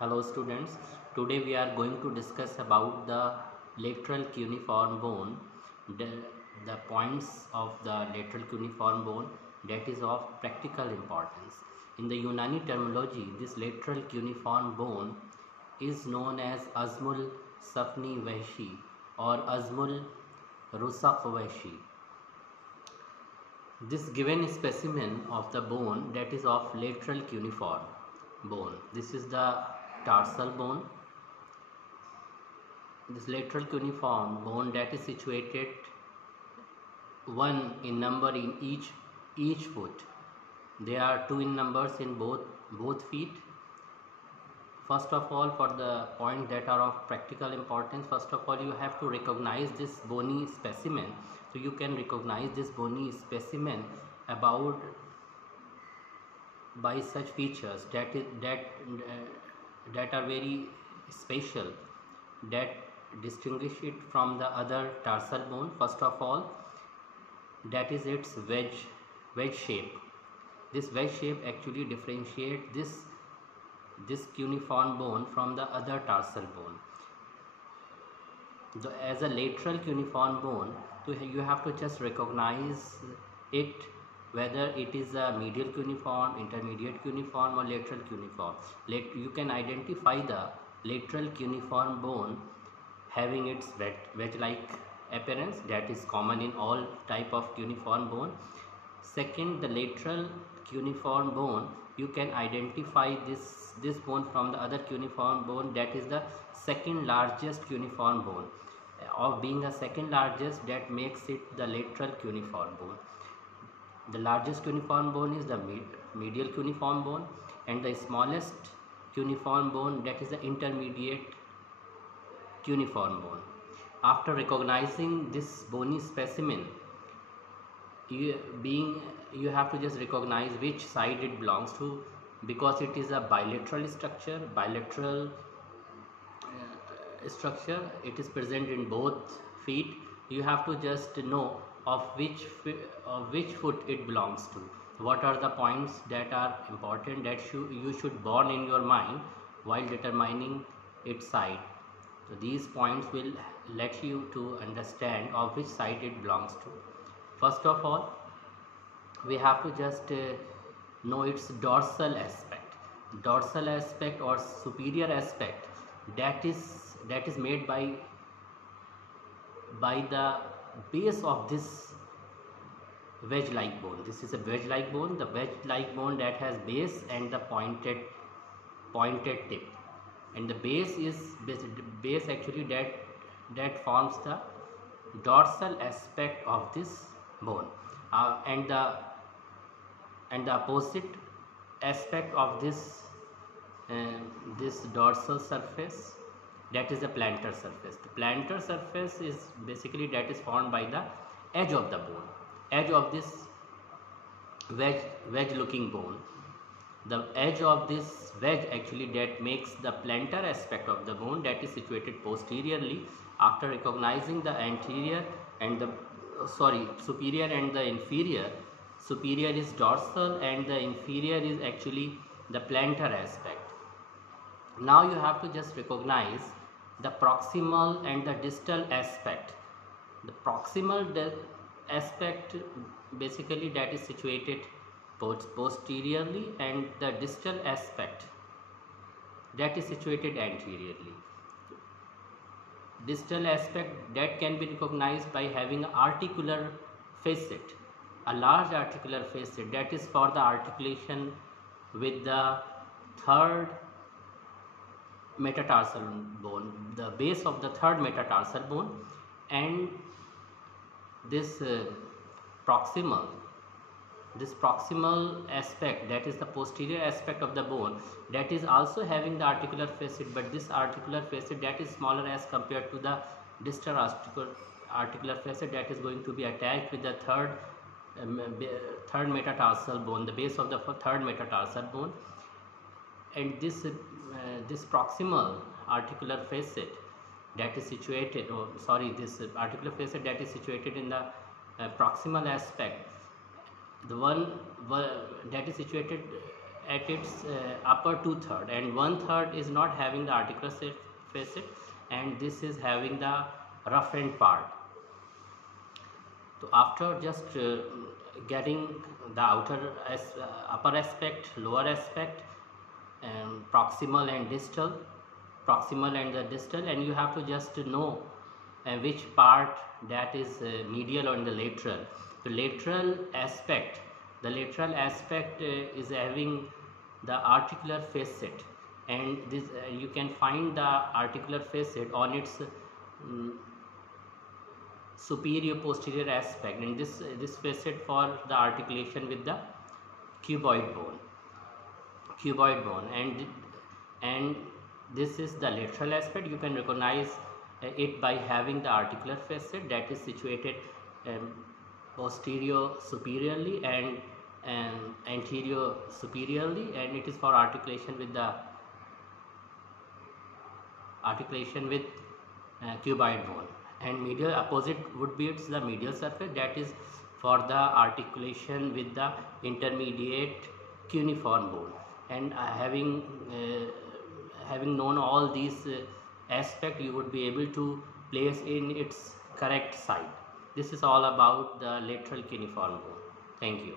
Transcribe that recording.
Hello students, today we are going to discuss about the lateral cuneiform bone, the, the points of the lateral cuneiform bone that is of practical importance. In the Unani terminology, this lateral cuneiform bone is known as Azmul Safni Vahshi or Azmul Rusakh Vahshi. This given specimen of the bone that is of lateral cuneiform bone. This is the tarsal bone. This lateral cuneiform bone that is situated one in number in each foot. There are two in numbers in both feet. First of all, for the points that are of practical importance, first of all you have to recognize this bony specimen. So you can recognize this bony specimen about by such features that are very special, that distinguish it from the other tarsal bone. First of all, that is its wedge shape. This wedge shape actually differentiates this cuneiform bone from the other tarsal bone. As a lateral cuneiform bone, you have to just recognize it, whether it is a medial cuneiform, intermediate cuneiform or lateral cuneiform. You can identify the lateral cuneiform bone having its wedge-like appearance, that is common in all type of cuneiform bone. Second, the lateral cuneiform bone, you can identify this bone from the other cuneiform bone, that is the second largest cuneiform bone. Of being a second largest, that makes it the lateral cuneiform bone. The largest cuneiform bone is the medial cuneiform bone, and the smallest cuneiform bone, that is the intermediate cuneiform bone. After recognizing this bony specimen, you have to just recognize which side it belongs to, because it is a bilateral structure. It is present in both feet. You have to just know of which foot it belongs to. What are the points that are important, that you should burn in your mind while determining its side. So these points will let you to understand of which side it belongs to. First of all, we have to just know its dorsal aspect or superior aspect, that is made by the base of this wedge-like bone. This is a wedge-like bone, the wedge-like bone that has base and the pointed tip, and the base actually that forms the dorsal aspect of this bone, and the opposite aspect of this dorsal surface, that is the plantar surface. The plantar surface is basically that is formed by the edge of the bone, edge of this wedge looking bone. The edge of this wedge actually that makes the plantar aspect of the bone, that is situated posteriorly. After recognizing the anterior and the superior and the inferior, superior is dorsal and the inferior is actually the plantar aspect. Now you have to just recognize the proximal and the distal aspect. The proximal aspect basically that is situated posteriorly, and the distal aspect that is situated anteriorly. Distal aspect that can be recognized by having an articular facet, a large articular facet, that is for the articulation with the third metatarsal bone, the base of the third metatarsal bone. And this proximal aspect, that is the posterior aspect of the bone, that is also having the articular facet, but this articular facet that is smaller as compared to the distal articular facet, that is going to be attached with the third metatarsal bone, the base of the third metatarsal bone. And this proximal articular facet that is situated, this articular facet that is situated in the proximal aspect, the one that is situated at its upper 2/3, and 1/3 is not having the articular facet, and this is having the rough end part. So after just getting the upper aspect, lower aspect, proximal and distal, proximal and the distal, and you have to just know which part that is medial or in the lateral. The lateral aspect, is having the articular facet, and this you can find the articular facet on its superior posterior aspect, and this facet for the articulation with the cuboid bone, and this is the lateral aspect. You can recognize it by having the articular facet that is situated posterior superiorly and anterior superiorly, and it is for articulation with cuboid bone. And medial opposite would be the medial surface, that is for the articulation with the intermediate cuneiform bone. And having known all these aspects, you would be able to place in its correct site. This is all about the lateral cuneiform bone. Thank you.